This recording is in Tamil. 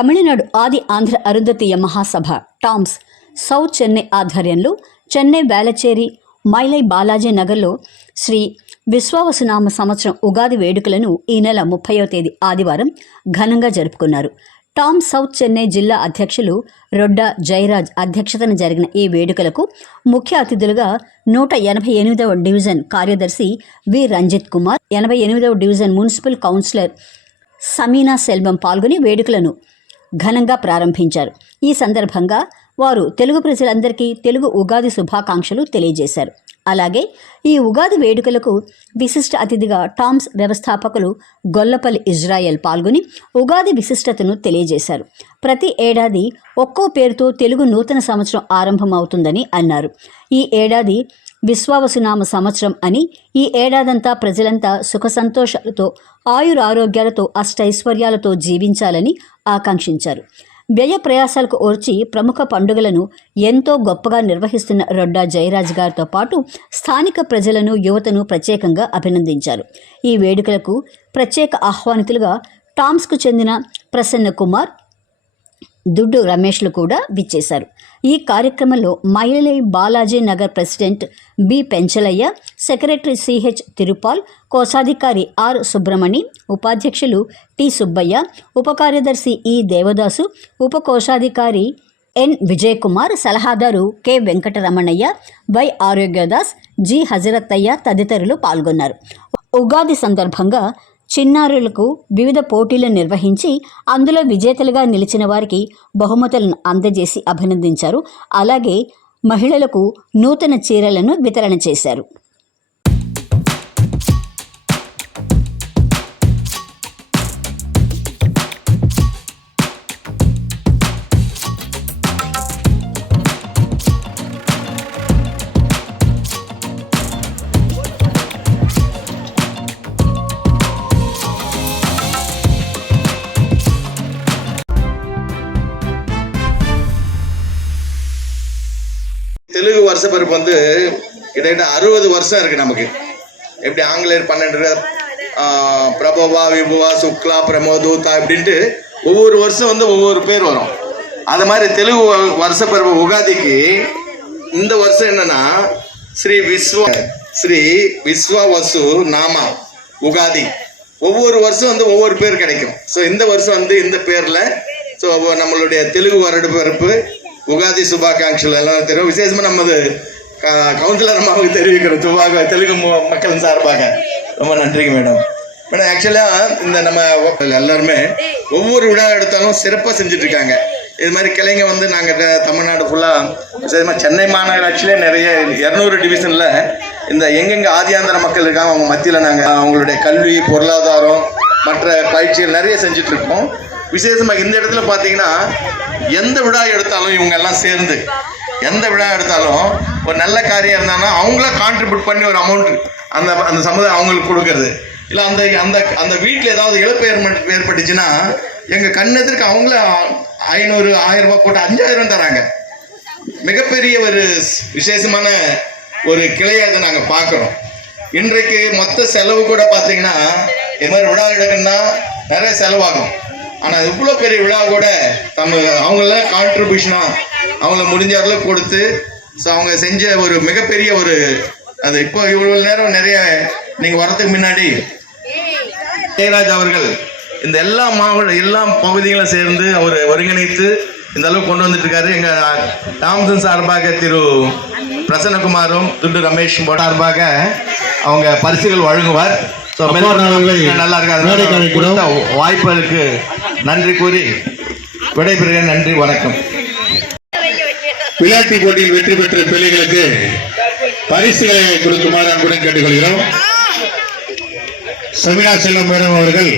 తమిళనాడు ఆది ఆంధ్ర అరుంధతీయ మహాసభ టామ్స్ సౌత్ చెన్నై ఆధ్వర్యంలో చెన్నై వేలచేరి మైలై బాలాజీ నగర్లో శ్రీ విశ్వావసునామ సంవత్సరం ఉగాది వేడుకలను ఈ నెల ముప్పైవ తేదీ ఆదివారం ఘనంగా జరుపుకున్నారు. టామ్ సౌత్ చెన్నై జిల్లా అధ్యక్షులు రొడ్డా జయరాజ్ అధ్యక్షతన జరిగిన ఈ వేడుకలకు ముఖ్య అతిథులుగా నూట ఎనభై ఎనిమిదవ డివిజన్ కార్యదర్శి వి. రంజిత్ కుమార్ ఎనభై ఎనిమిదవ division municipal councillor Sameena Selvam పాల్గొని వేడుకలను ఘనంగా ప్రారంభించారు. ఈ సందర్భంగా వారు తెలుగు ప్రజలందరికీ తెలుగు ఉగాది శుభాకాంక్షలు తెలియజేశారు. అలాగే ఈ ఉగాది వేడుకలకు విశిష్ట అతిథిగా టామ్స్ వ్యవస్థాపకులు గొల్లపల్లి ఇజ్రాయెల్ పాల్గొని ఉగాది విశిష్టతను తెలియజేశారు. ప్రతి ఏడాది ఒక్కో పేరుతో తెలుగు నూతన సంవత్సరం ఆరంభమవుతుందని అన్నారు. ఈ ఏడాది విశ్వావసునామ సంవత్సరం అని ఈ ఏడాదంతా ప్రజలంతా సుఖ సంతోషాలతో ఆయురారోగ్యాలతో అష్టైశ్వర్యాలతో జీవించాలని ఆకాంక్షించారు. వ్యయ ప్రయాసాలకు ఓర్చి ప్రముఖ పండుగలను ఎంతో గొప్పగా నిర్వహిస్తున్న రొడ్డా జయరాజ్ గారితో పాటు స్థానిక ప్రజలను యువతను ప్రత్యేకంగా అభినందించారు. ఈ వేడుకలకు ప్రత్యేక ఆహ్వానితులుగా టామ్స్కు చెందిన ప్రసన్న కుమార్ దుడ్డు రమేష్లు కూడా విచ్చేశారు. ఈ కార్యక్రమంలో Mylai Balaji Nagar president B Penchalaiah secretary CH Tirupal కోశాధికారి ఆర్ సుబ్రమణి ఉపాధ్యక్షులు టి సుబ్బయ్య ఉప కార్యదర్శి ఈ దేవదాసు ఉప కోశాధికారి ఎన్ విజయ్ కుమార్ సలహాదారు K Venkataramanaiah Y Arogyadas G Hazarathaiah తదితరులు పాల్గొన్నారు. ఉగాది సందర్భంగా చిన్నారులకు వివిధ పోటీలను నిర్వహించి అందులో విజేతలుగా నిలిచిన వారికి బహుమతులను అందజేసి అభినందించారు. అలాగే మహిళలకు నూతన చీరలను వితరణ చేశారు. தெலுங்கு வருஷ பிறப்பு வந்து கிட்டத்தட்ட அறுபது வருஷம் இருக்கு நமக்கு. எப்படி ஆங்கிலேயர் பன்னெண்டு பிரபவா விபுவா சுக்லா பிரமோதூதா இப்படின்ட்டு ஒவ்வொரு வருஷம் வந்து ஒவ்வொரு பேர் வரும். அது மாதிரி தெலுங்கு வருஷ பிறப்பு உகாதிக்கு இந்த வருஷம் என்னன்னா ஸ்ரீ விஸ்வ ஸ்ரீ விஸ்வவசு நாமா உகாதி. ஒவ்வொரு வருஷம் வந்து ஒவ்வொரு பேர் கிடைக்கும். ஸோ இந்த வருஷம் வந்து இந்த பேரில் ஸோ நம்மளுடைய தெலுங்கு வருட பிறப்பு உகாதி சுபாகாங்ஷல் எல்லாம் தெரியும். விசேஷமாக நமது க- கவுன்சிலர் அம்மாவுக்கு தெரிவிக்கிறோம் துபாக தெலுங்கு மு- மக்கள் சார்பாக ரொம்ப நன்றிங்க மேடம். மேடம் ஆக்சுவலாக இந்த நம்ம எல்லாருமே ஒவ்வொரு விழா எடுத்தாலும் சிறப்பாக செஞ்சுட்டு இருக்காங்க இது மாதிரி கிளைங்க வந்து நாங்கள் தமிழ்நாடு ஃபுல்லாக விசேஷமாக சென்னை மாநகராட்சியிலே நிறைய இரநூறு டிவிஷனில் இந்த எங்கெங்கே ஆதியாந்திர மக்கள் இருக்காங்க அவங்க மத்தியில் நாங்கள் அவங்களுடைய கல்வி பொருளாதாரம் மற்ற பயிற்சிகள் நிறைய செஞ்சிட்ருக்கோம். விசேஷமாக இந்த இடத்துல பார்த்தீங்கன்னா எந்த விழா எடுத்தாலும் இவங்க எல்லாம் சேர்ந்து எந்த விழா எடுத்தாலும் ஒரு நல்ல காரியம் இருந்தாங்கன்னா அவங்கள கான்ட்ரிபியூட் பண்ணி ஒரு அமௌண்ட் அந்த அந்த சமுதாயம் அவங்களுக்கு கொடுக்கறது. இல்லை அந்த அந்த அந்த வீட்டில் ஏதாவது இழப்பு ஏற்பட்டு ஏற்பட்டுச்சுன்னா எங்கள் கண்ணெதிர்க்கு அவங்கள ஐநூறு ஆயிரம் ரூபாய் போட்டு அஞ்சாயிரம் தராங்க. மிகப்பெரிய ஒரு விசேஷமான ஒரு கிளையை அதை நாங்கள் பார்க்குறோம் இன்றைக்கு மொத்த செலவு கூட பார்த்தீங்கன்னா இது மாதிரி விழா எடுக்கணும்னா நிறைய செலவாகும். ஆனால் இவ்வளோ பெரிய விழா கூட நம்ம அவங்களெல்லாம் கான்ட்ரிபியூஷனாக அவங்கள முடிஞ்ச அளவு கொடுத்து ஸோ அவங்க செஞ்ச ஒரு மிகப்பெரிய ஒரு அது இப்போ இவ்வளோ நேரம் நிறைய நீங்கள் வரதுக்கு முன்னாடி ஜெயராஜ் அவர்கள் இந்த எல்லா மாவட்ட எல்லா பகுதிகளும் சேர்ந்து அவர் ஒருங்கிணைத்து இந்த அளவுக்கு கொண்டு வந்துட்டு இருக்காரு. எங்க தாமசன் சார்பாக திரு பிரசன்னகுமாரும் துண்டு ரமேஷ் சார்பாக அவங்க பரிசுகள் வழங்குவார். நல்லா இருக்காது வாய்ப்புகளுக்கு நன்றி கூறி விடைபெறுகிறேன். நன்றி வணக்கம். விளையாட்டு போட்டியில் வெற்றி பெற்ற பிள்ளைகளுக்கு பரிசுகளை கொடுக்குமாறு அன்புடன் கேட்டுக்கொள்கிறோம். சமினா செல்வம் மேடம் அவர்கள்